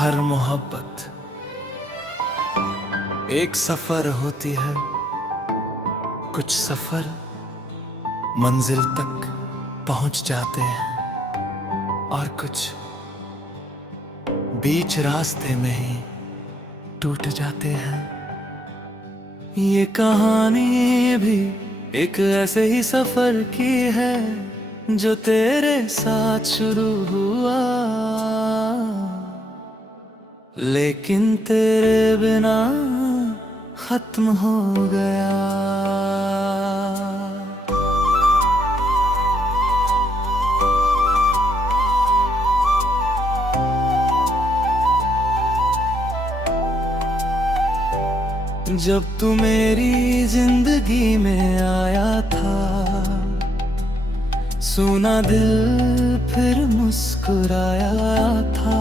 हर मोहब्बत एक सफर होती है। कुछ सफर मंजिल तक पहुंच जाते हैं और कुछ बीच रास्ते में ही टूट जाते हैं। ये कहानी भी एक ऐसे ही सफर की है जो तेरे साथ शुरू हुआ, लेकिन तेरे बिना खत्म हो गया। जब तू मेरी जिंदगी में आया था, सुना दिल फिर मुस्कुराया था।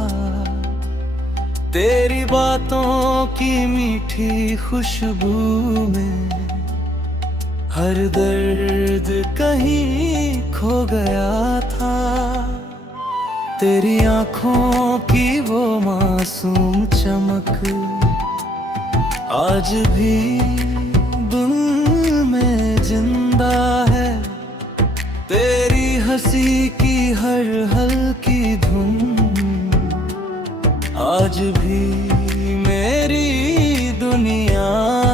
तेरी बातों की मीठी खुशबू में हर दर्द कहीं खो गया था। तेरी आंखों की वो मासूम चमक आज भी दिल में जिंदा है। तेरी हंसी की हर हल्की धुन आज भी मेरी दुनिया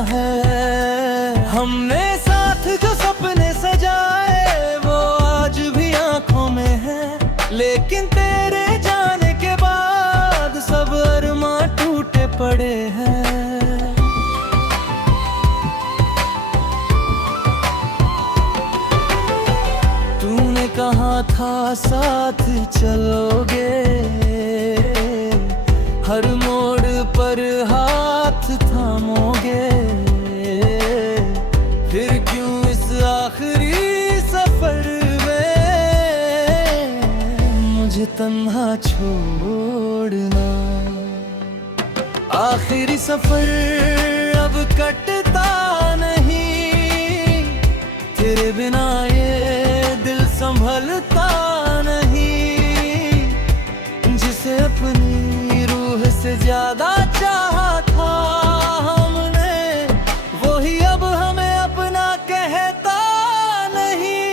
है। हमने साथ जो सपने सजाए वो आज भी आंखों में है, लेकिन तेरे जाने के बाद सब अरमां टूटे पड़े हैं। तूने कहा था साथ चलोगे, हर मोड़ पर हाथ थामोगे। फिर क्यों इस आखिरी सफर में मुझे तन्हा छोड़ना। आखिरी सफर अब कटता नहीं, तेरे बिना ये दिल संभलता नहीं। जिसे अपनी रूह से ज्यादा चाहा था हमने, वही अब हमें अपना कहता नहीं।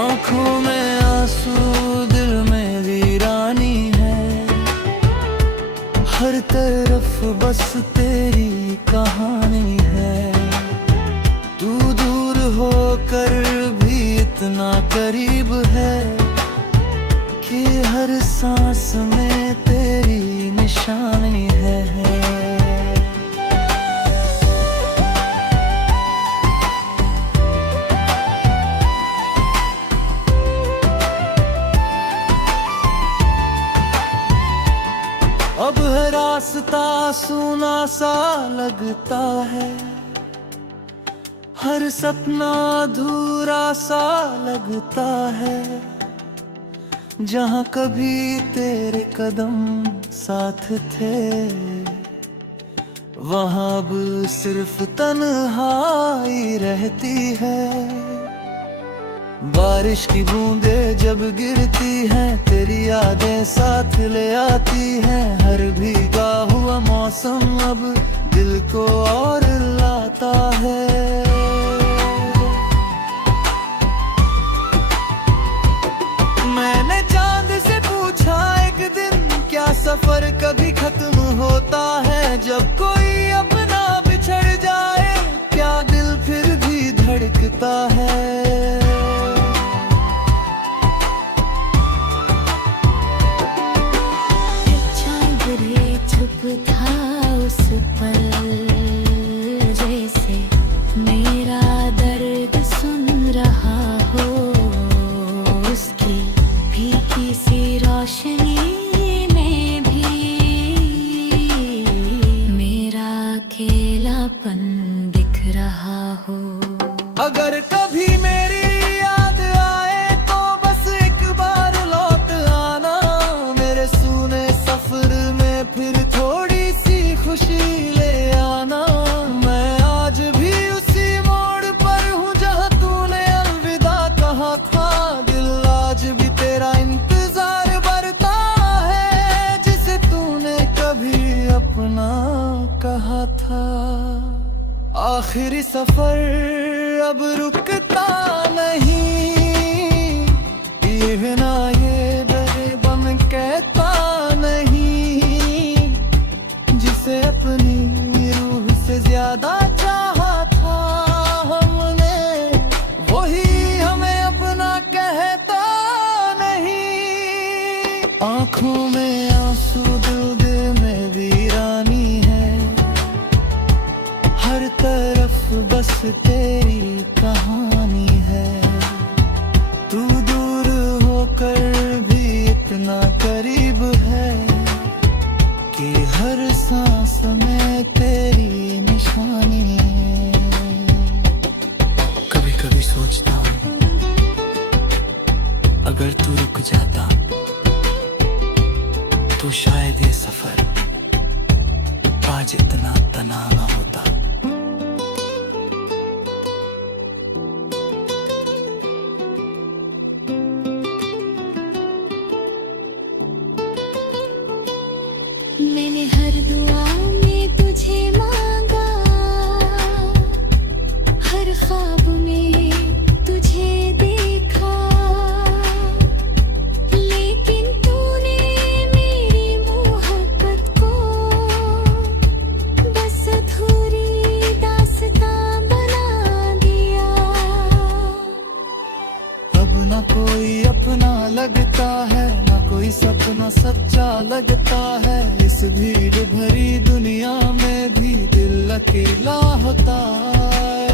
आंखों में आंसू, दिल में वीरानी है, हर तरफ बस तेरी कहानी है। तू दूर होकर भी इतना करीब है कि हर सांस में तेरी निशानी है। अब है रास्ता सूना सा लगता है, हर सपना अधूरा सा लगता है। जहाँ कभी तेरे कदम साथ थे, वहाँ अब सिर्फ तन्हाई रहती है। बारिश की बूंदें जब गिरती हैं, तेरी यादें साथ ले आती हैं। हर भीगा हुआ मौसम अब दिल को और लाता है। मैंने चांद से पूछा एक दिन, क्या सफर कभी खत्म होता है? जब कोई अपना बिछड़ जाए, क्या दिल फिर भी धड़कता है? था उस पल जैसे मेरा दर्द सुन रहा हो, उसकी फीकी सी रोशनी में भी मेरा अकेलापन दिख रहा हो। अगर कभी मेरी याद आए तो बस एक बार लौट आना, मेरे सूने सफर में फिर थोड़ी सी खुशी ले आना। मैं आज भी उसी मोड़ पर हूँ जहाँ तूने अलविदा कहा था। दिल आज भी तेरा इंतजार करता है, जिसे तूने आखिरी सफर अब रुकता नहीं, ये ना ये डरे बन कहता नहीं, जिसे अपनी रूह से ज्यादा चाहा था हमने, वही हमें अपना कहता नहीं। आंखों में आंसू, दिल में वीरानी है, हर तरफ बस तेरी कहानी है। तू दूर होकर भी इतना करीब है कि हर सांस में तेरी निशानी है। कभी कभी सोचता हूँ अगर तू रुक जाता तो शायद ये सफर आज इतना तनाव ना होता। मैंने हर दुआ में तुझे मांगा, हर ख्वाब में तुझे देखा, लेकिन तूने मेरी मोहब्बत को बस अधूरी दास्तां बना दिया। अब ना कोई अपना लगता है, ना कोई सपना सच्चा लगता है। इस भीड़ भरी दुनिया में भी दिल अकेला होता है।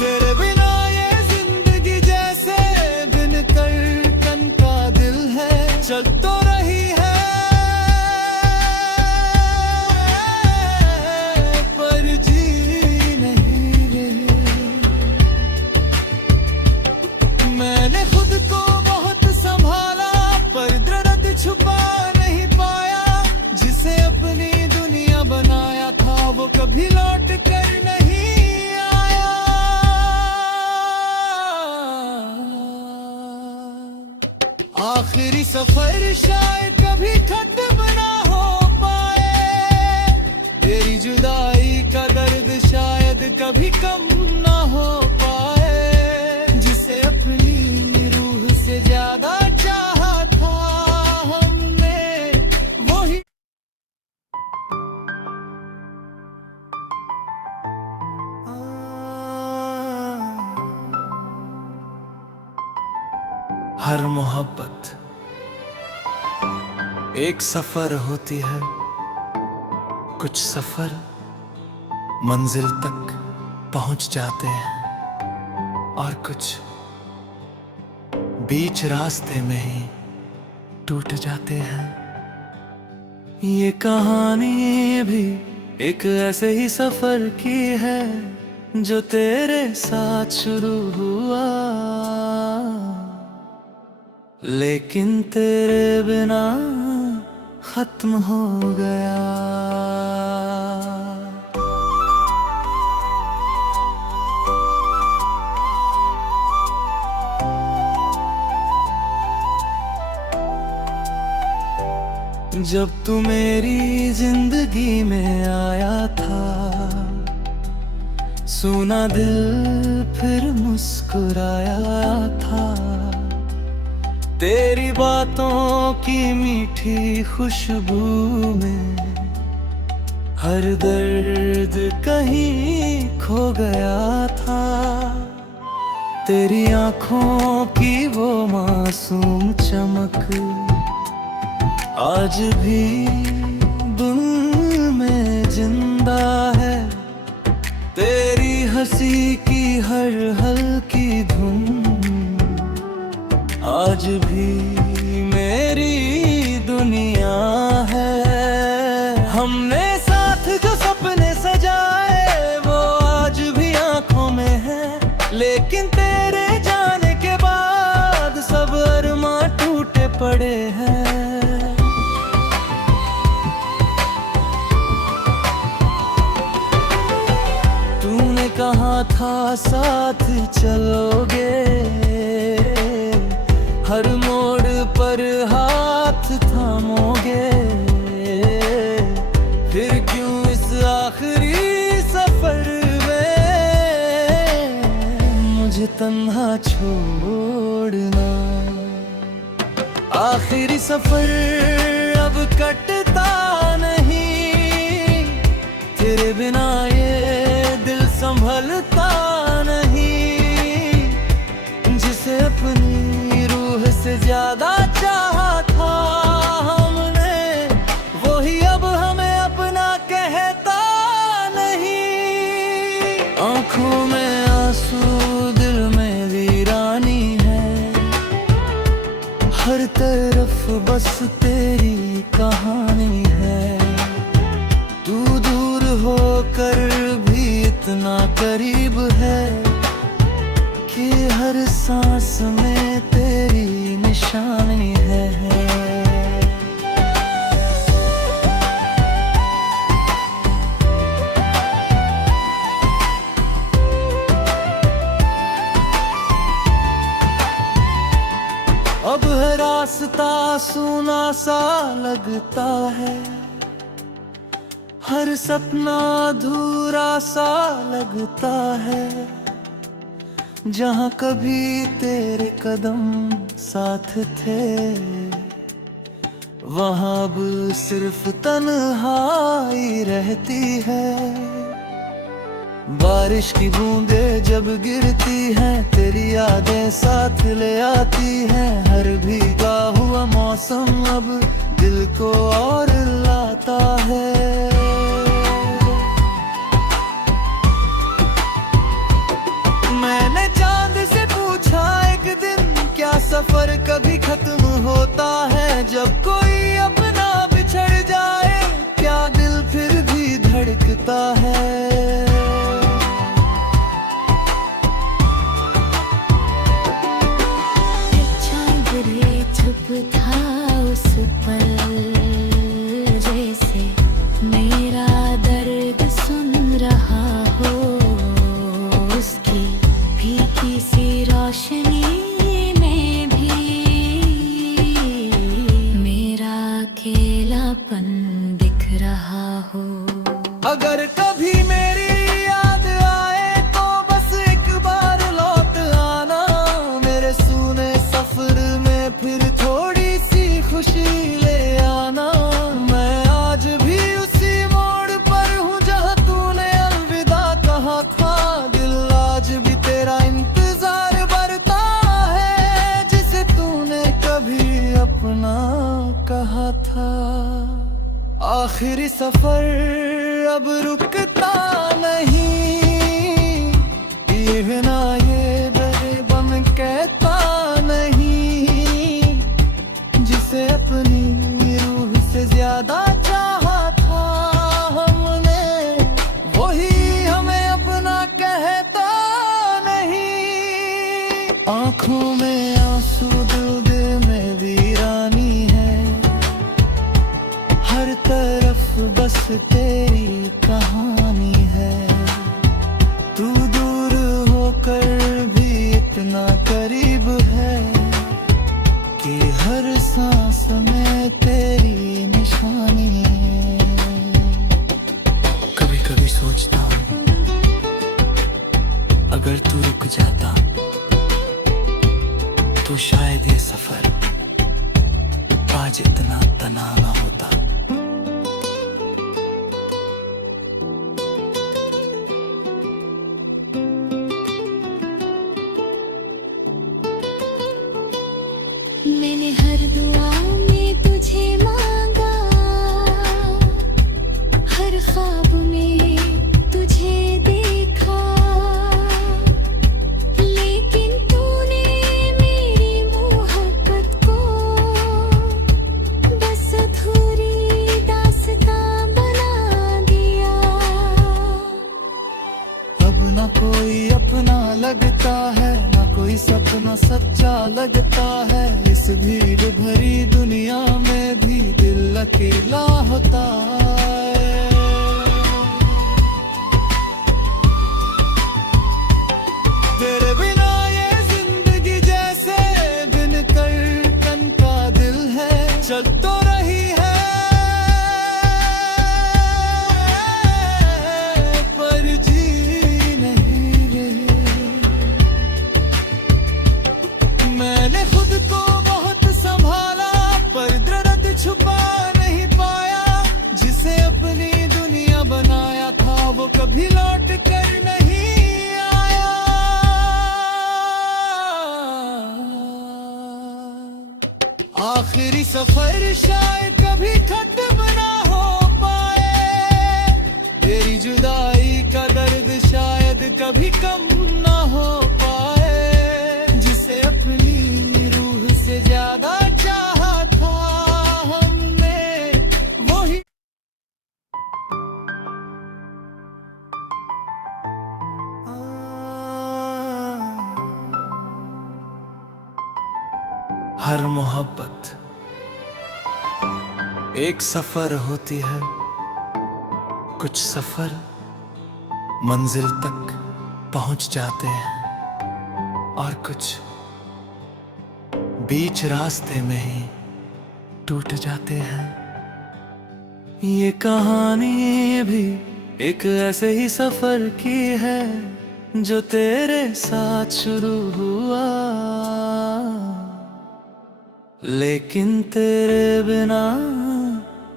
तेरे बिना ये जिंदगी जैसे बिन कर्तन का दिल है, चल तो रही है पर जी नहीं रही। मैंने खुद को बहुत संभाला पर दर्द छुपा नहीं पाया, जिसे अपनी दुनिया बनाया था वो कभी लौट कर नहीं आया। आखिरी सफर शायद कभी खत्म ना हो पाए, तेरी जुदाई का दर्द शायद कभी कम ना हो पाए, जिसे अपनी रूह से ज्यादा चाहा था हमने, वही। हर मोहब्बत एक सफर होती है, कुछ सफर मंजिल तक पहुंच जाते हैं और कुछ बीच रास्ते में ही टूट जाते हैं। ये कहानी भी एक ऐसे ही सफर की है जो तेरे साथ शुरू हुआ, लेकिन तेरे बिना खत्म हो गया। जब तू मेरी जिंदगी में आया था, सुना दिल फिर मुस्कुराया था। तेरी बातों की मीठी खुशबू में हर दर्द कहीं खो गया था। तेरी आंखों की वो मासूम चमक आज भी दिल में जिंदा है। तेरी हंसी की हर हल्की धुन आज भी मेरी दुनिया है। हमने साथ जो सपने सजाए वो आज भी आंखों में है, लेकिन तेरे जाने के बाद सब अरमां टूटे पड़े हैं। तूने कहा था साथ चलोगे, हर मोड़ पर हाथ थामोगे, तन्हा छोड़ना। आखिरी सफर अब कटता नहीं, तेरे बिना ये दिल संभलता नहीं। जिसे अपनी रूह से ज्यादा चाहा था हमने, वही अब हमें अपना कहता नहीं। आंखों में आंसू, दिल में वीरानी है, हर तरफ बस तेरी कहानी है। तू दूर होकर भी इतना करीब है कि हर सांस में तेरी निशानी है। अब है रास्ता सूना सा लगता है, हर सपना अधूरा सा लगता है। जहाँ कभी तेरे कदम साथ थे, वहाँ अब सिर्फ तन्हाई रहती है। बारिश की बूंदें जब गिरती हैं, तेरी यादें साथ ले आती हैं। हर भीगा हुआ मौसम अब दिल को और लाता है। मैंने चांद से पूछा एक दिन, क्या सफर कभी खत्म होता है? जब कोई अपना बिछड़ जाए, क्या दिल फिर भी धड़कता है? था उस पल, जैसे मेरा दर्द सुन रहा हो। उसकी फीकी सी रोशनी में भी मेरा अकेलापन दिख रहा हो। अगर कभी मेरी याद आए तो बस एक बार लौट आना, मेरे सूने सफर में फिर थोड़ी सी खुशी ले आना। मैं आज भी उसी मोड़ पर हूँ जहाँ तूने अलविदा कहा था। दिल आज भी तेरा इंतजार करता है, जिसे तूने कभी अपना कहा था। आखिरी सफर अब रुकता नहीं, ये बिना ये बेबन कहता नहीं। जिसे अपनी रूह से ज्यादा चाहा था हमने, वही हमें अपना कहता नहीं। आंखों में आंसू, दिल में वीरानी है, हर तरफ बस तेरी कहानी है। तू दूर होकर भी इतना करीब है कि हर सांस में तेरी निशानी है। कभी कभी सोचता हूँ, अगर तू रुक जाता तो शायद ये सफर आज इतना तनाव ना होता। मैंने हर दुआ में तुझे मांगा, हर ख्वाब में तुझे देखा। लेकिन तूने मेरी मोहब्बत को बस अधूरी दास्तां बना दिया। अब ना कोई अपना लगता है, ना कोई सपना सच्चा लगता है। इस भीड़ भरी दुनिया में भी दिल अकेला होता है। तेरे बिना ये जिंदगी जैसे बिन कर्तन का दिल है, चल तो रही है पर जी नहीं रही। हर मोहब्बत एक सफर होती है। कुछ सफर मंजिल तक पहुंच जाते हैं और कुछ बीच रास्ते में ही टूट जाते हैं। ये कहानी भी एक ऐसे ही सफर की है जो तेरे साथ शुरू हुआ, लेकिन तेरे बिना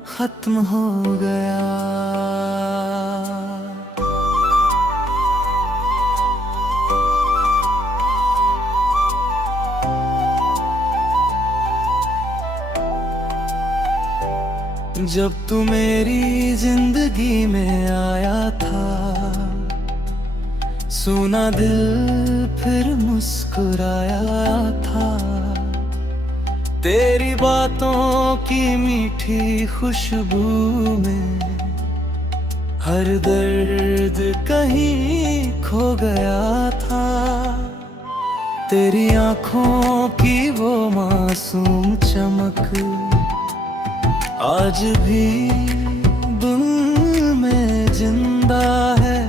खत्म हो गया। जब तू मेरी जिंदगी में आया था, सुना दिल फिर मुस्कुराया था। तेरी बातों की मीठी खुशबू में हर दर्द कहीं खो गया था। तेरी आंखों की वो मासूम चमक आज भी दिल में जिंदा है।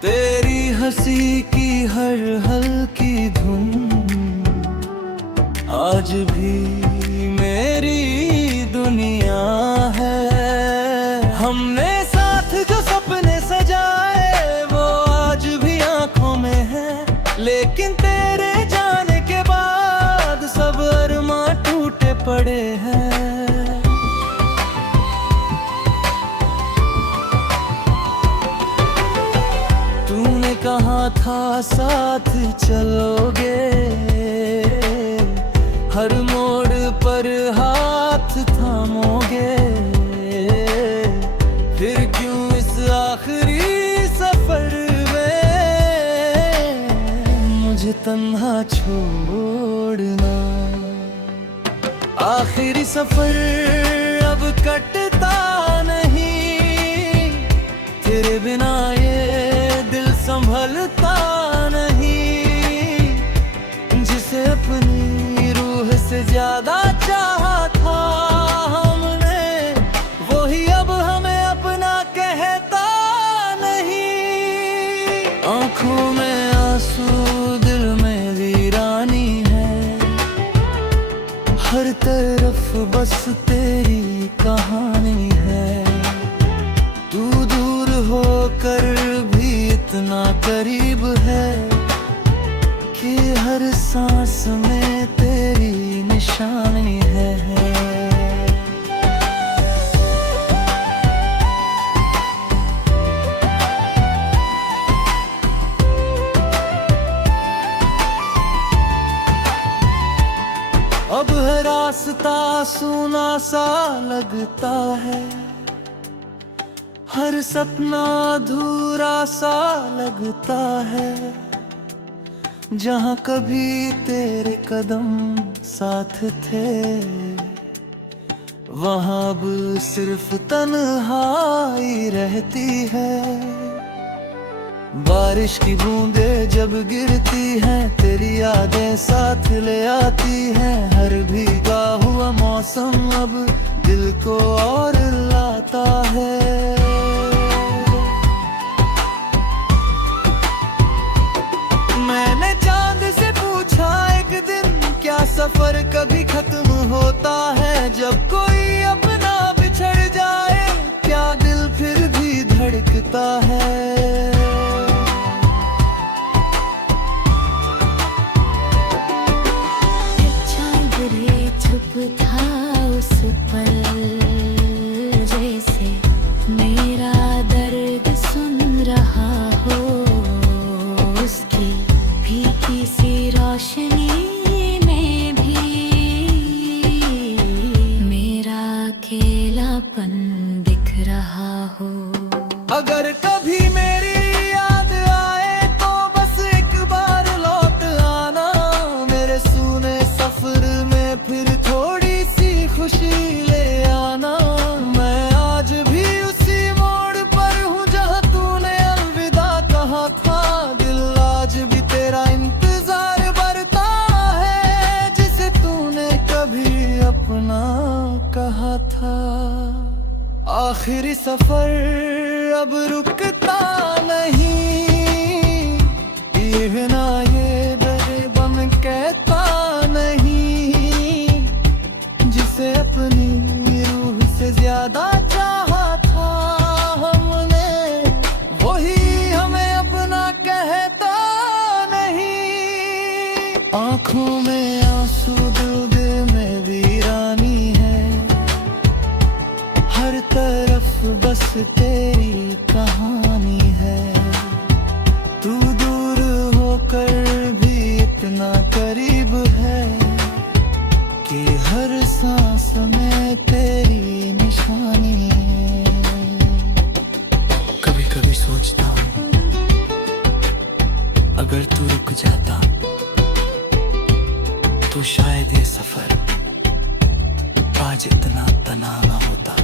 तेरी हंसी की हर हल्की धुन आज भी मेरी दुनिया है। हमने साथ जो सपने सजाए वो आज भी आंखों में है, लेकिन तेरे जाने के बाद सब अरमां टूटे पड़े हैं। तूने कहा था साथ चलोगे, हर मोड़ पर हाथ थामोगे। फिर क्यों इस आखिरी सफर में मुझे तन्हा छोड़ना। आखिरी सफर अब कटता नहीं, तेरे बिना ये दिल संभलता नहीं। जिसे अपनी रूह से ज्यादा चाहा था हमने, वही अब हमें अपना कहता नहीं। आंखों में आंसू, दिल में वीरानी है, हर तरफ बस तेरी कहानी है। तू दूर होकर भी इतना करीब है कि हर सांस में तेरी निशानी है। अब है रास्ता सूना सा लगता है, हर सपना अधूरा सा लगता है। जहाँ कभी तेरे कदम साथ थे, वहाँ अब सिर्फ तन्हाई रहती है। बारिश की बूंदें जब गिरती हैं, तेरी यादें साथ ले आती हैं। हर भीगा हुआ मौसम अब दिल को और लाता है। मैंने चांद से पूछा एक दिन, क्या सफर कभी खत्म होता है? जब कोई अपना बिछड़ जाए, क्या दिल फिर भी धड़कता है? चांद रे चुप था उस पल, जैसे मेरा दर्द सुन रहा हो। उसकी फीकी सी रोशनी में भी मेरा अकेलापन दिख रहा हो। अगर कभी मेरी याद आए तो बस एक बार लौट आना। मेरे सूने सफर में फिर थोड़ी सी खुशी ले आना। मैं आज भी उसी मोड़ पर हूँ जहाँ तूने अलविदा कहा था। दिल आज भी तेरा इंतजार करता है, जिसे तूने आखिरी सफर अब रुकता नहीं, ये ना ये बन कहता नहीं, जिसे अपनी रूह से ज्यादा चाहा था हमने, वही हमें अपना कहता नहीं। आंखों में आंसू, दिल में वीरानी है, हर तरफ बस तेरी कहानी है। तू दूर होकर भी इतना करीब है कि हर सांस में तेरी निशानी है। कभी कभी सोचता हूँ अगर तू रुक जाता तो शायद ये सफर आज इतना तनाव ना होता।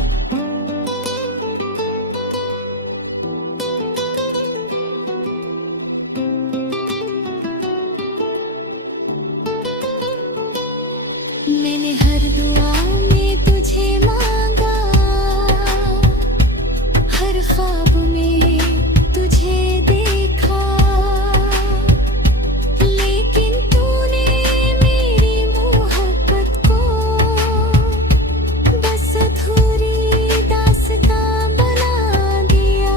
मैंने हर दुआ में तुझे मांगा, हर ख्वाब में तुझे देखा, लेकिन तूने मेरी मोहब्बत को बस अधूरी दास्तां बना दिया।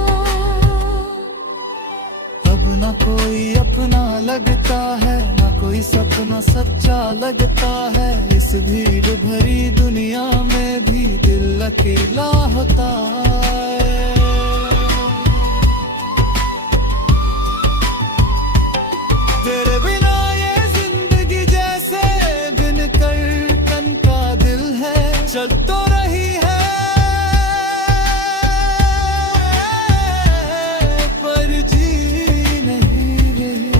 अब ना कोई अपना लगता है, ना कोई सपना सच्चा लगता है। इस भीड़ भरी दुनिया में भी दिल अकेला होता है। तेरे बिना ये जिंदगी जैसे बिन कर्तन का दिल है, चल तो रही है पर जी नहीं रही।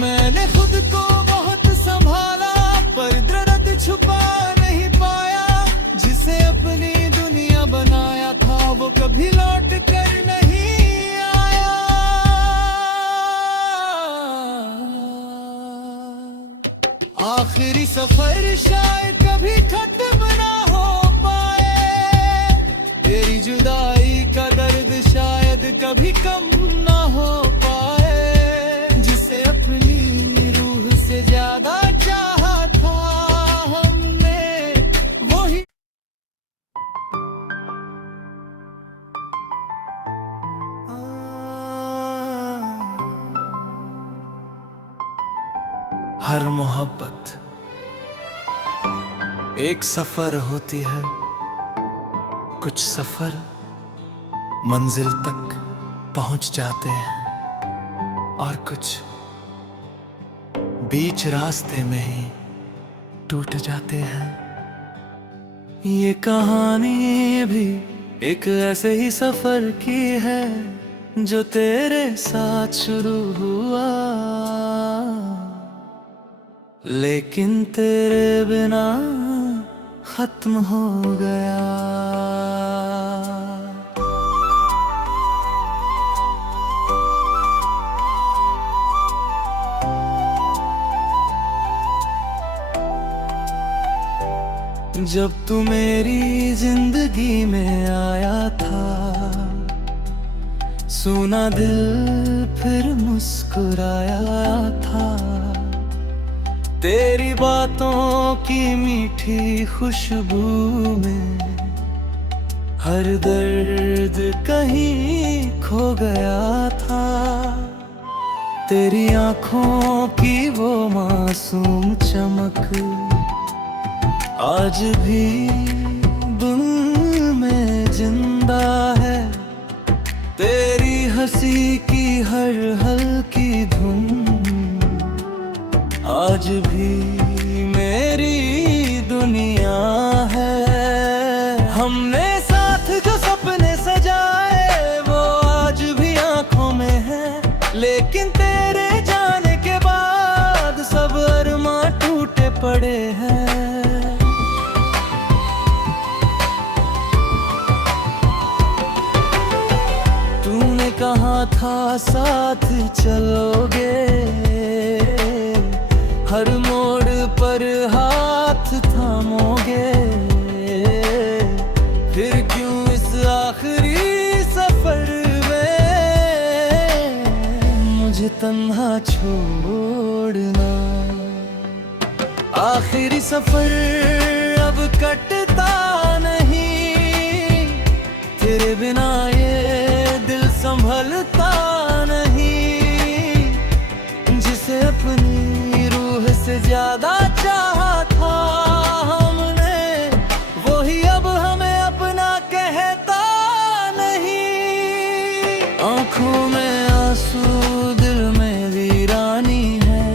मैंने खुद को बहुत संभाला पर दर्द छुपा नहीं पाया, जिसे अपनी दुनिया बनाया था वो कभी लौट कर नहीं आया। आखिरी सफर शायद कभी खत्म ना हो पाए, तेरी जुदाई का दर्द शायद कभी कम ना हो पाए, जिसे अपनी रूह से ज्यादा चाहा था हमने, वही। हर मोहब्बत एक सफर होती है, कुछ सफर मंजिल तक पहुंच जाते हैं और कुछ बीच रास्ते में ही टूट जाते हैं। ये कहानी भी एक ऐसे ही सफर की है जो तेरे साथ शुरू हुआ, लेकिन तेरे बिना खत्म हो गया। जब तू मेरी जिंदगी में आया था, सुना दिल फिर मुस्कुराया था। तेरी बातों की मीठी खुशबू में हर दर्द कहीं खो गया था। तेरी आंखों की वो मासूम चमक आज भी दिल में जिंदा है। तेरी हंसी की हर हल्की धुन आज भी मेरी दुनिया है। हमने साथ जो सपने सजाए वो आज भी आंखों में है, लेकिन तेरे जाने के बाद सब अरमां टूटे पड़े हैं। तूने कहा था साथ चलोगे, हर मोड़ पर हाथ थामोगे, तन्हा छोड़ना। आखिरी सफर अब कटता नहीं, तेरे बिना ये दिल संभलता नहीं। जिसे अपनी रूह से ज्यादा चाहा था हमने, वही अब हमें अपना कहता नहीं। आंखों में आंसू, दिल में वीरानी है,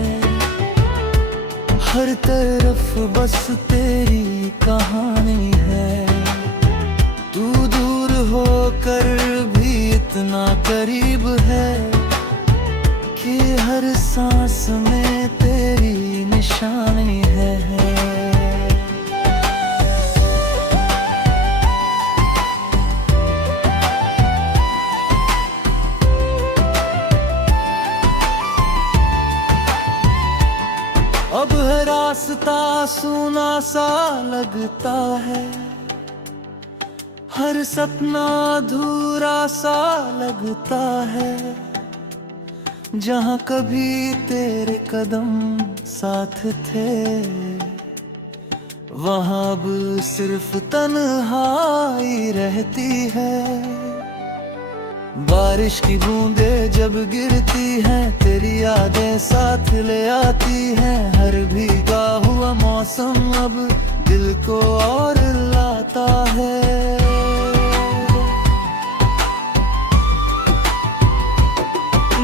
हर तरफ बस तेरी कहानी है। तू दूर होकर भी इतना करीब है कि हर सांस में तेरी निशानी है। अब है रास्ता सूना सा लगता है, हर सपना अधूरा सा लगता है। जहाँ कभी तेरे कदम साथ थे, वहाँ अब सिर्फ तन्हाई रहती है। बारिश की बूंदें जब गिरती हैं, तेरी यादें साथ ले आती हैं। हर भीगा हुआ मौसम अब दिल को और लाता है।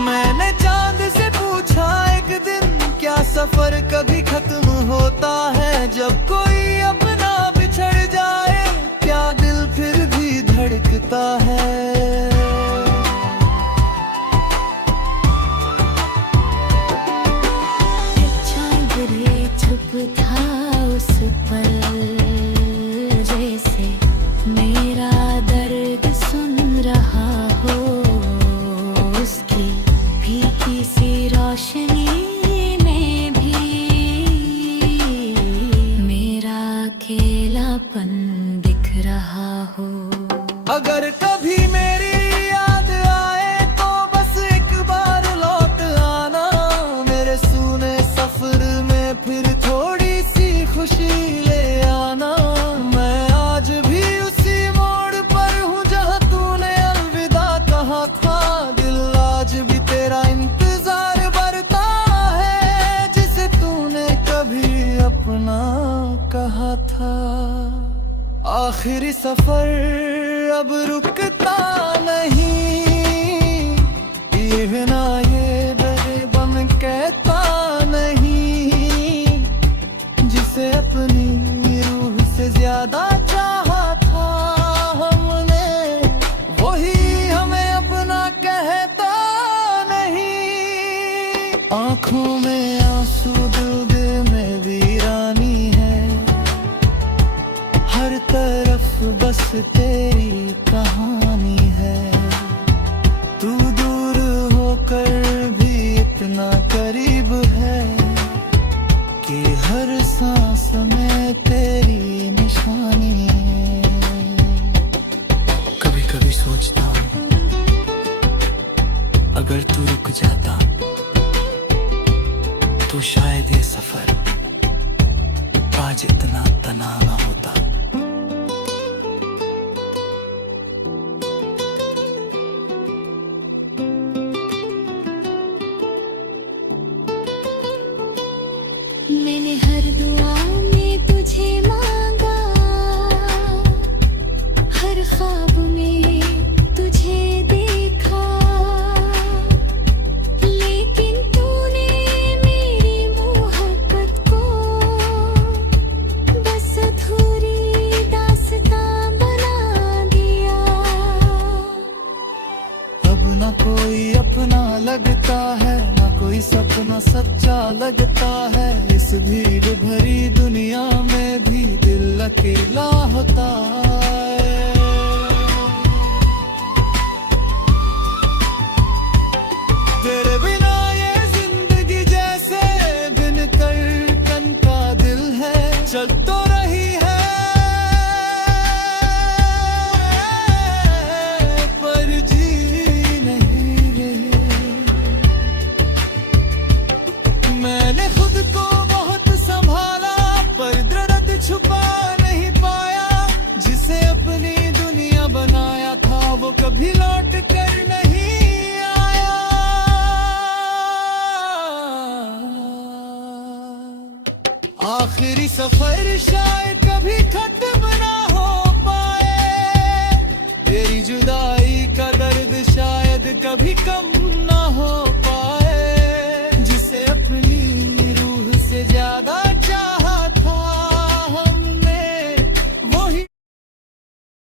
मैंने चांद से पूछा एक दिन, क्या सफर कभी खत्म होता है? जब कोई अपना बिछड़ जाए, क्या दिल फिर भी धड़कता है? था उस पल, जैसे मेरा दर्द सुन रहा हो। उसकी फीकी सी रोशनी में भी मेरा अकेलापन दिख रहा हो। अगर कभी मेरी याद आए तो बस एक बार लौट आना, मेरे सूने सफर में फिर थोड़ी सी खुशी ले आना। मैं आज भी उसी मोड़ पर हूँ जहाँ तूने अलविदा कहा था। दिल आज भी तेरा इंतजार करता है, जिसे तूने कभी अपना कहा था। आखिरी सफर अब रुकता नहीं, ये बिना ये बेबन कहता नहीं। जिसे अपनी रूह से ज्यादा चाहा था हमने, वही हमें अपना कहता नहीं। आंखों में आंसू, दिल में वीरानी है, हर तरफ बस तेरी कहानी है। तू दूर होकर भी इतना करीब है कि हर सांस में तेरी निशानी है। कभी कभी सोचता हूँ, अगर तू रुक जाता तो शायद ये सफर आज इतना तनाव ना होता। मैंने हर दुआ में तुझे मांगा, हर ख्वाब में तुझे देखा। लेकिन तूने मेरी मोहब्बत को बस अधूरी दास्तां बना दिया। अब ना कोई अपना लगता है, ना कोई सपना सच्चा लगता है। इस भीड़ भरी दुनिया में भी दिल अकेला होता है। तेरे बिना ये जिंदगी जैसे बिन कर्तन का दिल है, चल तो रही है पर जी नहीं रही। कभी कम